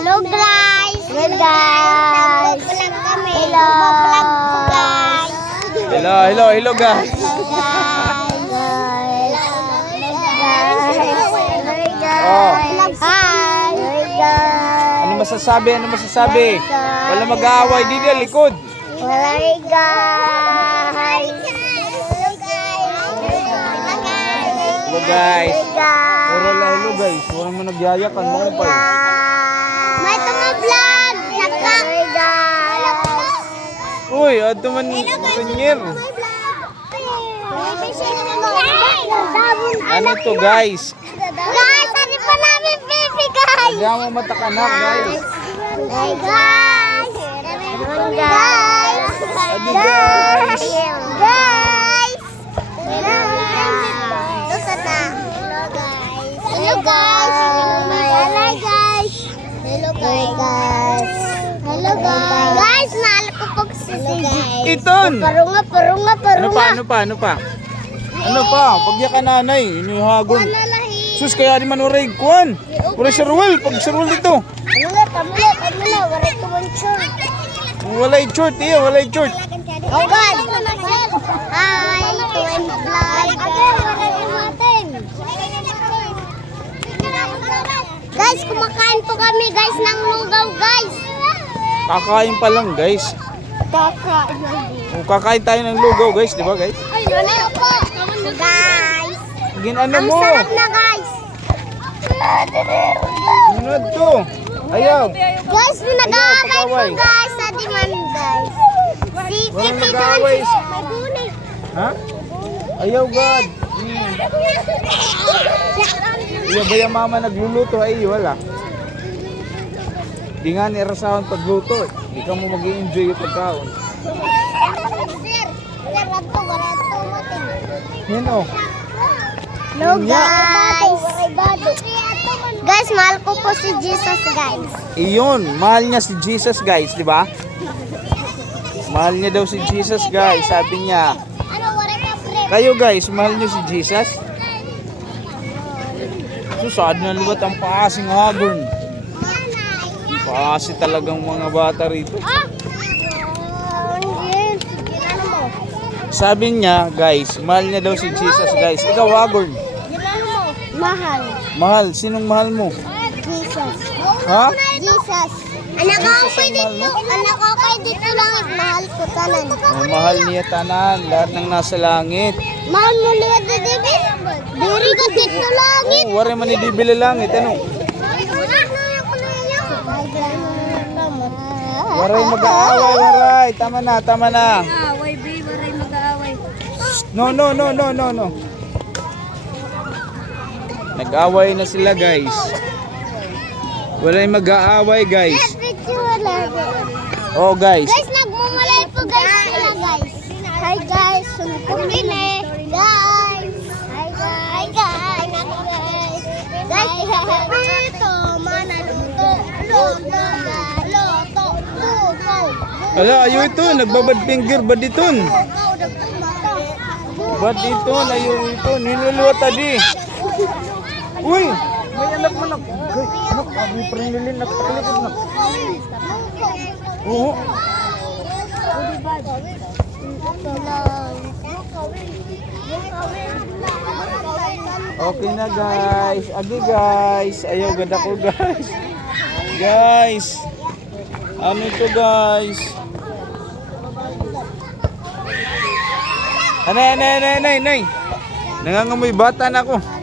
Hello guys. Hello guys. Hello. Hello guys. Oh. Hi. Ano masasabi? Wala mag-aaway dito likod. Hi guys. Hello guys. Puro lang hello guys. Walang mo nagyayakan mo pa. May vlog. Uy, ato man sunyer. Ano to guys? Guys, ano pa namin baby guys? Hindi mo matakanak guys. Hey guys. Guys. Adi guys. Guys. Hello guys. Hello guys. Hello guys. Hello guys. Guys, naalala ko po si Iton. Parunga. Ano pa? Pagya ka nanay, inihagon. Sus, kaya di man oray kuan. Pura sirwal, pag sirwal dito. Tamo na, waray ko one short. Walay short, walay short. Oh God. Hi, tuwing vlog. Guys, kumakain po kami guys ng lugaw guys. Kakain pa lang guys. Kakain tayo ng lugaw guys, di ba guys? Ay, ano po? Guys. Ginano Ang mo? sarap na guys. Sunod to. Ayaw. Guys, nag-aaway po pag-away. guys sa demand guys. Si Walang Titi nag-aaway. may buni. Ha? Ayaw God. Iya ba yung mama nagluluto ay wala. Di nga nirasahan pagluto. Di ka mo mag-i-enjoy yung pagkaon. Yan o. Hello guys. Guys, mahal ko po si Jesus guys. Iyon, mahal niya si Jesus guys, di ba? Mahal niya daw si Jesus guys, sabi niya. Ano, wala ka pre? Kayo guys, mahal niyo si Jesus? Susad na lubat ang paasing hagon. Paasi talagang mga bata rito. Sabi niya guys, mahal niya daw si Jesus guys. Ikaw hagon. Mahal. Mahal, sinong mahal mo? Jesus. Ha? Jesus. Anak ko kay dito. Anak ko kay dito lang. Mahal ko tanan. Oh, mahal niya tanan, lahat ng nasa langit. Mahal mo liwat na David. Diri ka dito langit. Oh, wari man idibili langit, ano? Waray mag-aaway, waray. Tama na. Away, babe. Waray mag-aaway. No. Nag-aaway na sila, guys. Waray mag-aaway, guys. Oh, guys. Guys, nagmumalay po guys sila guys. Hi guys. Sunod po bili. Guys. Hi guys. Guys, ito. Manaluto. Luto. Ala, ayaw ito. Nagbabad finger. Bad iton. Bad iton. Ayaw ito. Ninuluwa tadi. Uy! May anak mo nak. Anak, may prinilin. Nakatalikod na. Oo. Okay na guys. Agi guys. Ayaw ganda ko guys. Guys. Ano ito guys? Anay. Nangangamoy bata na ako.